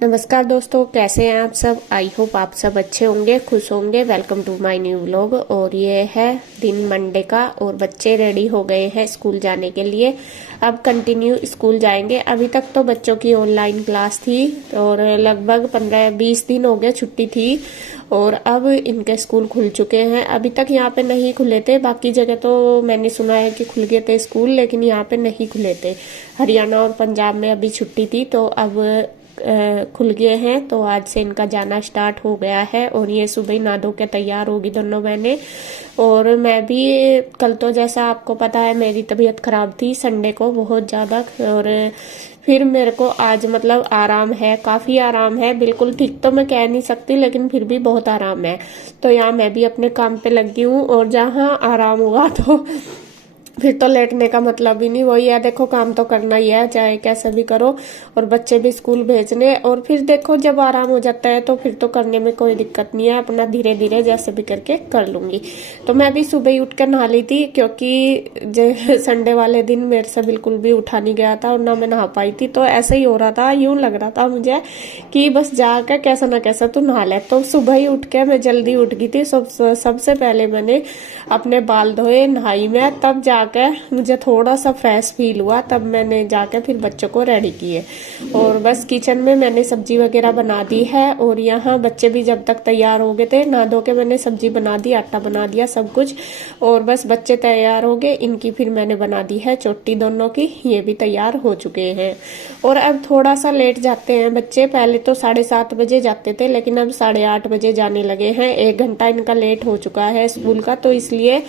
नमस्कार दोस्तों, कैसे हैं आप सब। आई होप आप सब अच्छे होंगे, खुश होंगे। Welcome to my new vlog. और ये है दिन मंडे का और बच्चे रेडी हो गए हैं स्कूल जाने के लिए। अब कंटिन्यू स्कूल जाएंगे। अभी तक तो बच्चों की ऑनलाइन क्लास थी और लगभग 15-20 दिन हो गए छुट्टी थी और अब इनके स्कूल खुल चुके हैं। अभी तक यहाँ पे नहीं खुले थे, बाकी जगह तो मैंने सुना है कि खुल गए थे स्कूल, लेकिन यहाँ पे नहीं खुले थे। हरियाणा और पंजाब में अभी छुट्टी थी तो अब खुल गए हैं। तो आज से इनका जाना स्टार्ट हो गया है और ये सुबह ही नहा धो के तैयार होगी दोनों बहनें। और मैं भी कल तो जैसा आपको पता है मेरी तबीयत खराब थी संडे को बहुत ज़्यादा, और फिर मेरे को आज मतलब आराम है, काफ़ी आराम है। बिल्कुल ठीक तो मैं कह नहीं सकती, लेकिन फिर भी बहुत आराम है। तो यहाँ मैं भी अपने काम पे लगी हूँ और जहाँ आराम हुआ तो फिर तो लेटने का मतलब ही नहीं। वही है, देखो काम तो करना ही है चाहे कैसे भी करो, और बच्चे भी स्कूल भेजने। और फिर देखो जब आराम हो जाता है तो फिर तो करने में कोई दिक्कत नहीं है, अपना धीरे धीरे जैसे भी करके कर लूंगी। तो मैं भी सुबह ही उठ कर नहा ली थी, क्योंकि संडे वाले दिन मेरे से बिल्कुल भी उठा नहीं गया था और ना मैं नहा पाई थी। तो ऐसा ही हो रहा था, यूं लग रहा था मुझे कि बस जाकर कैसा ना कैसा तो नहा ले। तो सुबह ही उठ के मैं जल्दी उठ गई थी। सबसे पहले मैंने अपने बाल धोए, नहाई मैं, तब जाकर मुझे थोड़ा सा फ्रेश फील हुआ। तब मैंने जाकर फिर बच्चों को रेडी किए और बस किचन में मैंने सब्जी वगैरह बना दी है। और यहाँ बच्चे भी जब तक तैयार हो गए थे, नहा धो के मैंने सब्जी बना दी, आटा बना दिया सब कुछ। और बस बच्चे तैयार हो गए, इनकी फिर मैंने बना दी है चोटी दोनों की, ये भी तैयार हो चुके हैं। और अब थोड़ा सा लेट जाते हैं बच्चे, पहले तो 7:30 बजे जाते थे लेकिन अब 8:30 बजे जाने लगे हैं। 1 घंटा इनका लेट हो चुका है स्कूल का, तो इसलिए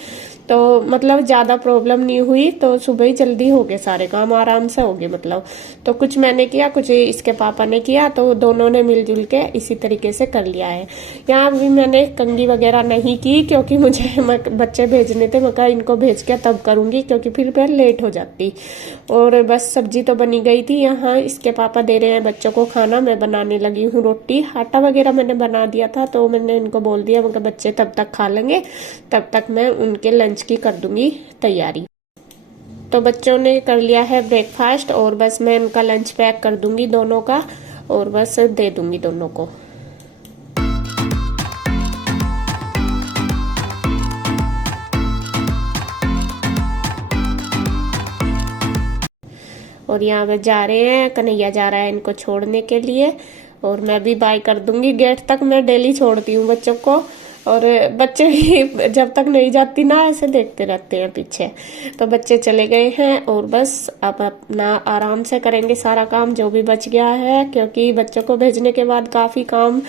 तो मतलब ज्यादा प्रॉब्लम नहीं हुई। तो सुबह ही जल्दी हो गए, सारे काम आराम से हो गए मतलब। तो कुछ मैंने किया, कुछ इसके पापा ने किया, तो दोनों ने मिलजुल के इसी तरीके से कर लिया है। यहाँ भी मैंने कंघी वगैरह नहीं की क्योंकि मुझे बच्चे भेजने थे। मैं कहा इनको भेज के तब करूंगी क्योंकि फिर मैं लेट हो जाती। और बस सब्जी तो बनी गई थी। यहाँ इसके पापा दे रहे हैं बच्चों को खाना, मैं बनाने लगी हूँ रोटी। आटा वगैरह मैंने बना दिया था तो मैंने इनको बोल दिया, मगर बच्चे तब तक खा लेंगे, तब तक मैं उनके लंच की कर दूंगी तैयारी। तो बच्चों ने कर लिया है ब्रेकफास्ट और बस मैं इनका लंच पैक कर दूंगी दोनों का और बस दे दूंगी दोनों को। और यहाँ पे जा रहे हैं, कन्हैया जा रहा है इनको छोड़ने के लिए और मैं भी बाय कर दूंगी। गेट तक मैं डेली छोड़ती हूँ बच्चों को, और बच्चे भी जब तक नहीं जाती ना ऐसे देखते रहते हैं पीछे। तो बच्चे चले गए हैं और बस अब अपना आराम से करेंगे सारा काम जो भी बच गया है, क्योंकि बच्चों को भेजने के बाद काफी काम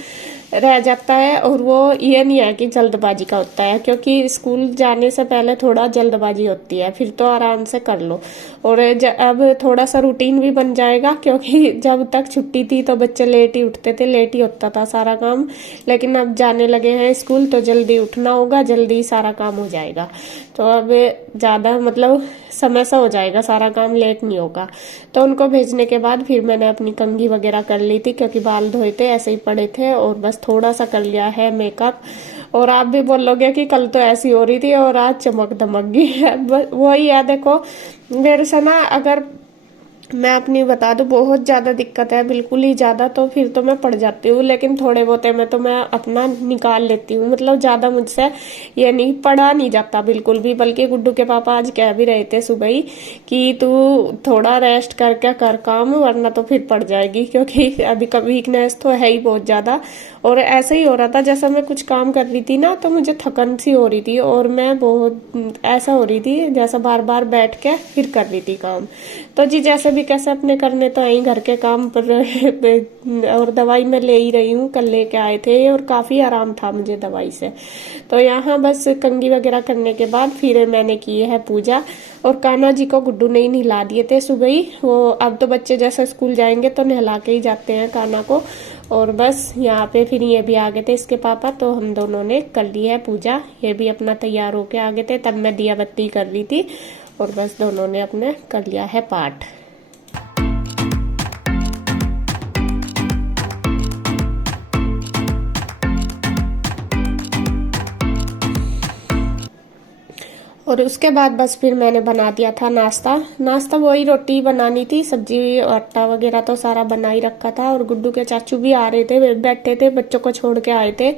रह जाता है। और वो ये नहीं है कि जल्दबाजी का होता है, क्योंकि स्कूल जाने से पहले थोड़ा जल्दबाजी होती है, फिर तो आराम से कर लो। और अब थोड़ा सा रूटीन भी बन जाएगा, क्योंकि जब तक छुट्टी थी तो बच्चे लेट ही उठते थे, लेट ही होता था सारा काम। लेकिन अब जाने लगे हैं स्कूल तो जल्दी उठना होगा, जल्दी सारा काम हो जाएगा। तो अब ज्यादा मतलब समय से हो जाएगा सारा काम, लेट नहीं होगा। तो उनको भेजने के बाद फिर मैंने अपनी कंघी वगैरह कर ली थी, क्योंकि बाल धोए थे ऐसे ही पड़े थे, और बस थोड़ा सा कर लिया है मेकअप। और आप भी बोलोगे कि कल तो ऐसी हो रही थी और आज चमक दमक गई है। वही है, देखो मेरे से ना, अगर मैं अपनी बता दूं, बहुत ज्यादा दिक्कत है, बिल्कुल ही ज्यादा, तो फिर तो मैं पड़ जाती हूँ। लेकिन थोड़े बहुत में तो मैं अपना निकाल लेती हूँ, मतलब ज्यादा मुझसे ये नहीं पड़ा नहीं जाता बिल्कुल भी। बल्कि गुड्डू के पापा आज कह भी रहे थे सुबह ही कि तू थोड़ा रेस्ट करके कर काम, वरना तो फिर पड़ जाएगी, क्योंकि अभी का वीकनेस तो है ही बहुत ज्यादा। और ऐसे ही हो रहा था, जैसा मैं कुछ काम कर रही थी ना तो मुझे थकन सी हो रही थी, और मैं बहुत ऐसा हो रही थी जैसा बार बार बैठ के फिर कर रही थी काम। तो जी जैसे भी कैसे अपने करने तो आई घर के काम पर। और दवाई मैं ले ही रही हूँ, कल लेके आए थे और काफी आराम था मुझे दवाई से। तो यहाँ बस कंघी वगैरह करने के बाद फिर मैंने की है पूजा। और कान्हा जी को गुड्डू ने ही नहला दिए थे सुबह ही। वो अब तो बच्चे जैसे स्कूल जाएंगे तो नहला के ही जाते हैं कान्हा को। और बस यहाँ पे फिर ये भी आ गए थे इसके पापा, तो हम दोनों ने कर ली है पूजा। ये भी अपना तैयार होके आ गए थे, तब मैं दिया बत्ती कर रही थी और बस दोनों ने अपने कर लिया है पाठ। और उसके बाद बस फिर मैंने बना दिया था नाश्ता। नाश्ता वही रोटी बनानी थी, सब्जी आटा वगैरह तो सारा बना ही रखा था। और गुड्डू के चाचू भी आ रहे थे, वे बैठे थे, बच्चों को छोड़ के आए थे,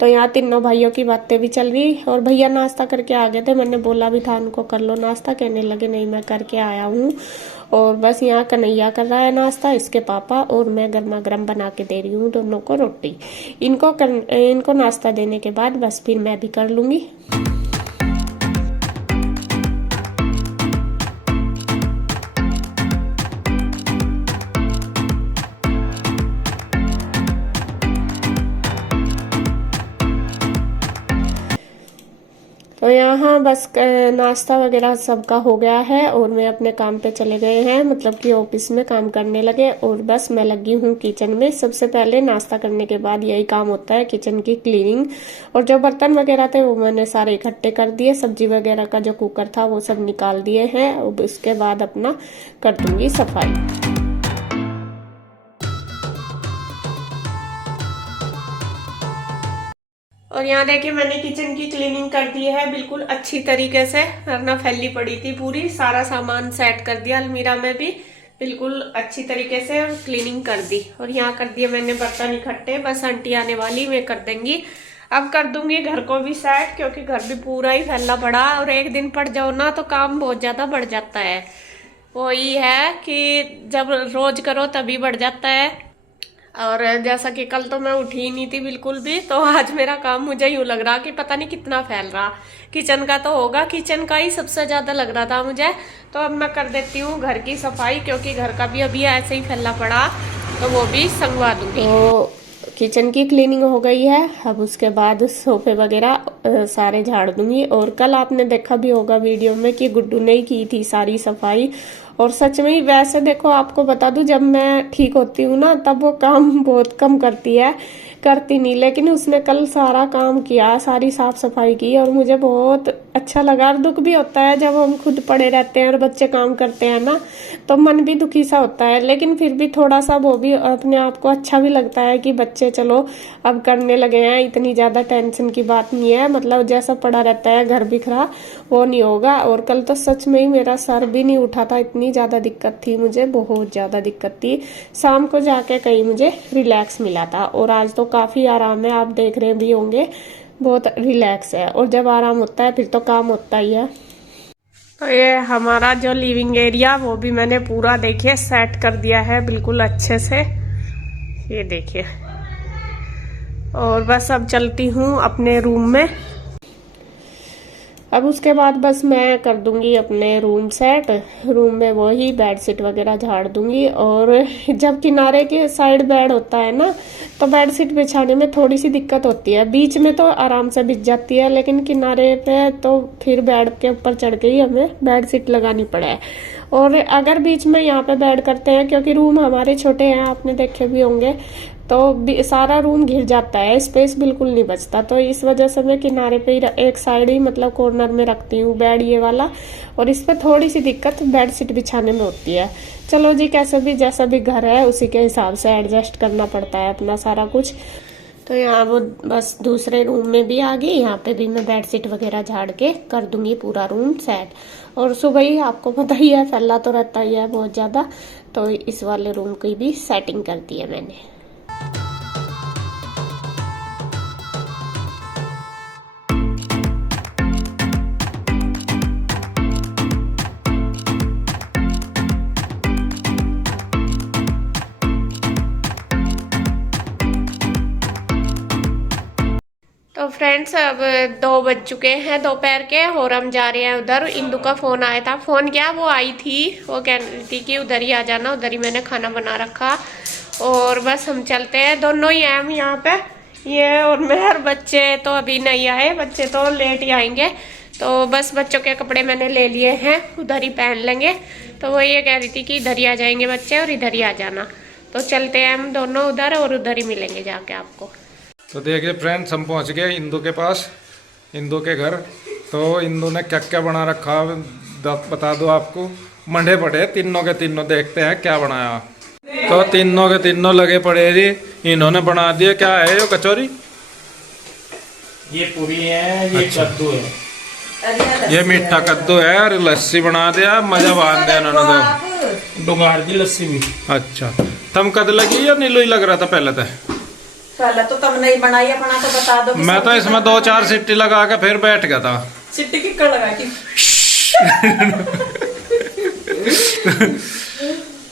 तो यहाँ तीनों भाइयों की बातें भी चल रही। और भैया नाश्ता करके आ गए थे, मैंने बोला भी था उनको कर लो नाश्ता, कहने लगे नहीं मैं करके आया हूँ। और बस यहाँ कन्हैया कर रहा है नाश्ता, इसके पापा, और मैं गर्मा गर्म बना के दे रही हूँ दोनों को रोटी। इनको नाश्ता देने के बाद बस फिर मैं भी कर लूँगी। तो यहाँ बस नाश्ता वगैरह सबका हो गया है और मैं अपने काम पे चले गए हैं, मतलब कि ऑफिस में काम करने लगे। और बस मैं लगी हूँ किचन में। सबसे पहले नाश्ता करने के बाद यही काम होता है, किचन की क्लीनिंग। और जो बर्तन वगैरह थे वो मैंने सारे इकट्ठे कर दिए, सब्जी वगैरह का जो कुकर था वो सब निकाल दिए हैं। और उसके बाद अपना कर दूंगी सफाई। और यहाँ देखिए मैंने किचन की क्लीनिंग कर दी है बिल्कुल अच्छी तरीके से, वरना फैली पड़ी थी पूरी। सारा सामान सेट कर दिया अलमीरा में भी बिल्कुल अच्छी तरीके से, और क्लीनिंग कर दी। और यहाँ कर दिए मैंने बर्तन इकट्ठे, बस आंटी आने वाली वे कर देंगी। अब कर दूंगी घर को भी सेट, क्योंकि घर भी पूरा ही फैला पड़ा। और एक दिन पड़ जाओ ना तो काम बहुत ज्यादा बढ़ जाता है। वही है कि जब रोज करो तभी बढ़ जाता है। और जैसा कि कल तो मैं उठी ही नहीं थी बिल्कुल भी, तो आज मेरा काम मुझे यूं लग रहा कि पता नहीं कितना फैल रहा। किचन का तो होगा, किचन का ही सबसे ज्यादा लग रहा था मुझे। तो अब मैं कर देती हूँ घर की सफाई, क्योंकि घर का भी अभी ऐसे ही फैला पड़ा, तो वो भी संगवा दूंगी। तो किचन की क्लीनिंग हो गई है, अब उसके बाद सोफे वगैरह सारे झाड़ दूंगी। और कल आपने देखा भी होगा वीडियो में कि गुड्डू ने ही की थी सारी सफाई। और सच में ही वैसे देखो आपको बता दूं, जब मैं ठीक होती हूँ ना तब वो काम बहुत कम करती नहीं, लेकिन उसने कल सारा काम किया, सारी साफ सफाई की। और मुझे बहुत अच्छा लगा। और दुख भी होता है जब हम खुद पड़े रहते हैं और बच्चे काम करते हैं ना, तो मन भी दुखी सा होता है। लेकिन फिर भी थोड़ा सा वो भी अपने आप को अच्छा भी लगता है कि बच्चे चलो अब करने लगे हैं, इतनी ज्यादा टेंशन की बात नहीं है। मतलब जैसा पड़ा रहता है घर बिखरा वो नहीं होगा। और कल तो सच में ही मेरा सर भी नहीं उठा था, इतनी ज्यादा दिक्कत थी मुझे, बहुत ज्यादा दिक्कत थी। शाम को जाके कहीं मुझे रिलैक्स मिला था, और आज तो काफी आराम है। आप देख रहे भी होंगे बहुत रिलैक्स है। और जब आराम होता है फिर तो काम होता ही है। तो ये हमारा जो लिविंग एरिया वो भी मैंने पूरा देखिए सेट कर दिया है बिल्कुल अच्छे से, ये देखिए। और बस अब चलती हूँ अपने रूम में। अब उसके बाद बस मैं कर दूंगी अपने रूम सेट। रूम में वही बेड शीट वगैरह झाड़ दूंगी। और जब किनारे के साइड बेड होता है ना, तो बेड शीट बिछाने में थोड़ी सी दिक्कत होती है। बीच में तो आराम से बिछ जाती है, लेकिन किनारे पे तो फिर बेड के ऊपर चढ़ के ही हमें बेड शीट लगानी पड़े। और अगर बीच में यहाँ पे बेड करते हैं, क्योंकि रूम हमारे छोटे हैं, आपने देखे भी होंगे, तो सारा रूम घिर जाता है, स्पेस बिल्कुल नहीं बचता। तो इस वजह से मैं किनारे पे ही एक साइड ही मतलब कॉर्नर में रखती हूँ बेड ये वाला। और इस पे थोड़ी सी दिक्कत बेड शीट बिछाने में होती है। चलो जी, कैसे भी जैसा भी घर है उसी के हिसाब से एडजस्ट करना पड़ता है अपना सारा कुछ। तो यहाँ वो बस दूसरे रूम में भी आ गई, यहाँ पे भी मैं बेड शीट वगैरह झाड़ के कर दूंगी पूरा रूम सेट। और सुबह ही आपको पता ही है फैला तो रहता ही है बहुत ज्यादा, तो इस वाले रूम की भी सेटिंग कर दी है मैंने। तो फ्रेंड्स अब 2 बज चुके हैं दोपहर के, और हम जा रहे हैं उधर। इंदु का फोन आया था, फोन क्या वो आई थी, वो कह रही थी कि उधर ही आ जाना, उधर ही मैंने खाना बना रखा। और बस हम चलते हैं, दोनों ही हैं हम यहाँ पे, ये और मैं। और बच्चे तो अभी नहीं आए, बच्चे तो लेट ही आएंगे। तो बस बच्चों के कपड़े मैंने ले लिए हैं, उधर ही पहन लेंगे। तो वो ये कह रही थी कि इधर ही आ जाएंगे बच्चे और इधर ही आ जाना। तो चलते हैं हम दोनों उधर, और उधर ही मिलेंगे जाके आपको। तो देखिए फ्रेंड्स, हम पहुंच गए इंदु के पास, इंदु के घर। तो इंदु ने क्या क्या बना रखा बता दो आपको। मंडे पड़े तीनों के तीनों, देखते हैं क्या बनाया। तो तीनों के तीनों लगे पड़े जी, इन्होंने बना दिया। क्या है ये कचौरी? ये पूरी है, ये अच्छा। कद्दू है। ये मीठा कद्दू है और लस्सी बना दिया, मजा बांध दिया इन्होंने तो। डुंगार की लस्सी भी। अच्छा, तुम कद लगी या नीलू ही लग रहा था पहले तो? पहले तो तुम नहीं बनाई, अपना तो बता दो। मैं तो इसमें 2-4 सीटी लगा के फिर बैठ गया था। सिट्टी किक्कर लगा की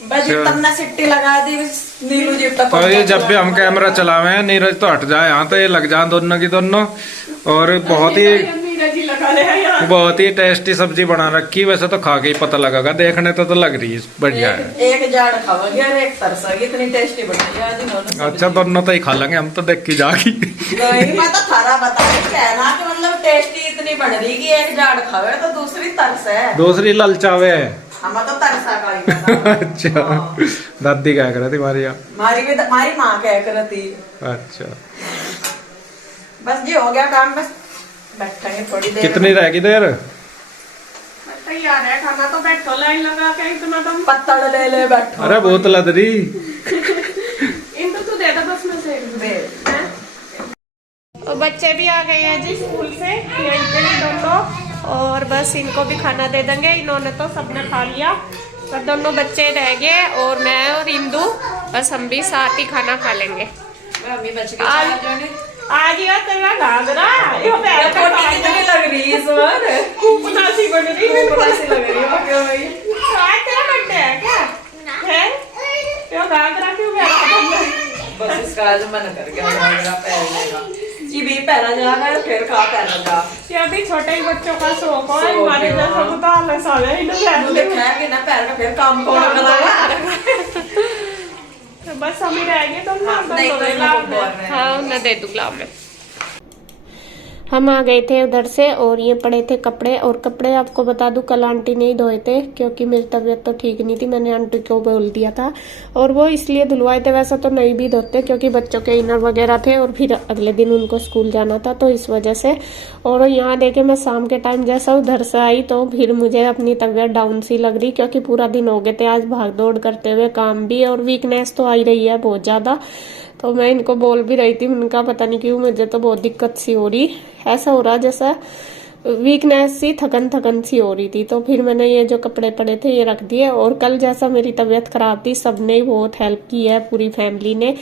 बस तुमने सिट्टी लगा दी नीलू जी तक। तो ये जब भी हम कैमरा चलावे हैं, नीरज तो हट जाए यहाँ, तो ये लग जाए दोनों की दोनों। और बहुत ही टेस्टी सब्जी बना रखी। वैसे तो खा के ही पता लगेगा, देखने तो लग रही है बढ़िया है। एक जाड़ खाओगे और एक तरसोगे, इतनी टेस्टी बनाई आज इन्होंने। अच्छा, दोनों तो ही खा लेंगे हम तो, देख की जागी। नहीं, मैं तो थारा बता रही कहना कि मतलब टेस्टी इतनी बन रही कि एक जाड़ खावे तो दूसरी तरस है, दूसरी ललचावे है। हम तो तरसा का ही पता। अच्छा, दादी क्या कर रही थी हमारी? हमारी माँ क्या करती। अच्छा, बस ये हो गया काम, बस बैठेंगे थोड़ी देर। कितनी रहेगी देर? तैयार है खाना, तो बैठो लाइन लगा के। इतना तुम पत्तड़ ले ले बैठो। अरे बहुत लद रही। इनको तो दे दो बस में से दे। और बच्चे भी आ गए हैं जी स्कूल से, यहीं पे ही दोनों। और बस इनको भी खाना दे देंगे, इन्होंने तो सबने खा लिया। पर दोनों बच्चे रह गए और मैं और इंदू, बस हम भी साथ ही खाना खा लेंगे। आज यार तेरा घाघरा यो पैर का कितनी लग रही है इस बार। खूब नासी बन रही है, खूब नासी लग रही है क्यों भाई? आज तेरा बर्थडे है क्या? है यो घाघरा क्यों पहना? बस इसका आज मन कर गया घाघरा पहनने का। जी भी पहना जाएगा फिर का पहना जा। ये अभी छोटे ही बच्चों का शौक है, हमारे जैसा को तो आलस आ गया इन्हें। दिखाएंगे ना पैर का, फिर काम कौन करेगा? तो बस हम ही रह गए दोनों। नहीं तो इनको बोल रहे हैं। हाँ, मैं दे दूँ गुलाब में। हम आ गए थे उधर से और ये पड़े थे कपड़े। और कपड़े आपको बता दूं, कल आंटी ने ही धोए थे क्योंकि मेरी तबीयत तो ठीक नहीं थी। मैंने आंटी को बोल दिया था और वो इसलिए धुलवाए थे। वैसा तो नहीं भी धोते क्योंकि बच्चों के इनर वगैरह थे और फिर अगले दिन उनको स्कूल जाना था, तो इस वजह से। और यहाँ देखे मैं शाम के टाइम जैसा उधर से आई तो फिर मुझे अपनी तबीयत डाउन सी लग रही क्योंकि पूरा दिन हो गए थे आज भाग दौड़ करते हुए, काम भी, और वीकनेस तो आ ही रही है बहुत ज़्यादा। तो मैं इनको बोल भी रही थी, उनका पता नहीं क्यों मुझे तो बहुत दिक्कत सी हो रही, ऐसा हो रहा जैसा वीकनेस सी, थकन सी हो रही थी। तो फिर मैंने ये जो कपड़े पड़े थे ये रख दिए। और कल जैसा मेरी तबीयत खराब थी, सबने ही बहुत हेल्प की है, पूरी फैमिली ने,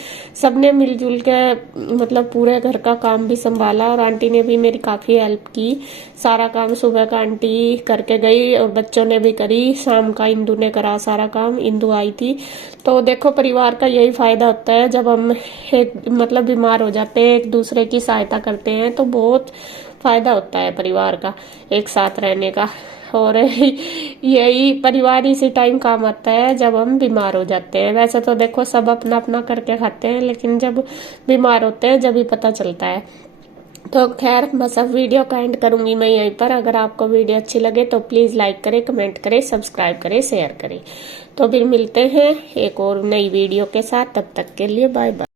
सबने मिलजुल के मतलब पूरे घर का काम भी संभाला। और आंटी ने भी मेरी काफ़ी हेल्प की, सारा काम सुबह का आंटी करके गई और बच्चों ने भी करी, शाम का इंदू ने करा सारा काम, इंदू आई थी। तो देखो परिवार का यही फायदा होता है, जब हम एक मतलब बीमार हो जाते हैं एक दूसरे की सहायता करते हैं तो बहुत फायदा होता है परिवार का एक साथ रहने का। और यही परिवार इसी टाइम काम आता है जब हम बीमार हो जाते हैं। वैसे तो देखो सब अपना अपना करके खाते हैं, लेकिन जब बीमार होते हैं जब ही पता चलता है। तो खैर बस अब वीडियो का एंड करूंगी मैं यहीं पर। अगर आपको वीडियो अच्छी लगे तो प्लीज़ लाइक करें, कमेंट करें, सब्सक्राइब करें, शेयर करें। तो फिर मिलते हैं एक और नई वीडियो के साथ, तब तक के लिए बाय बाय।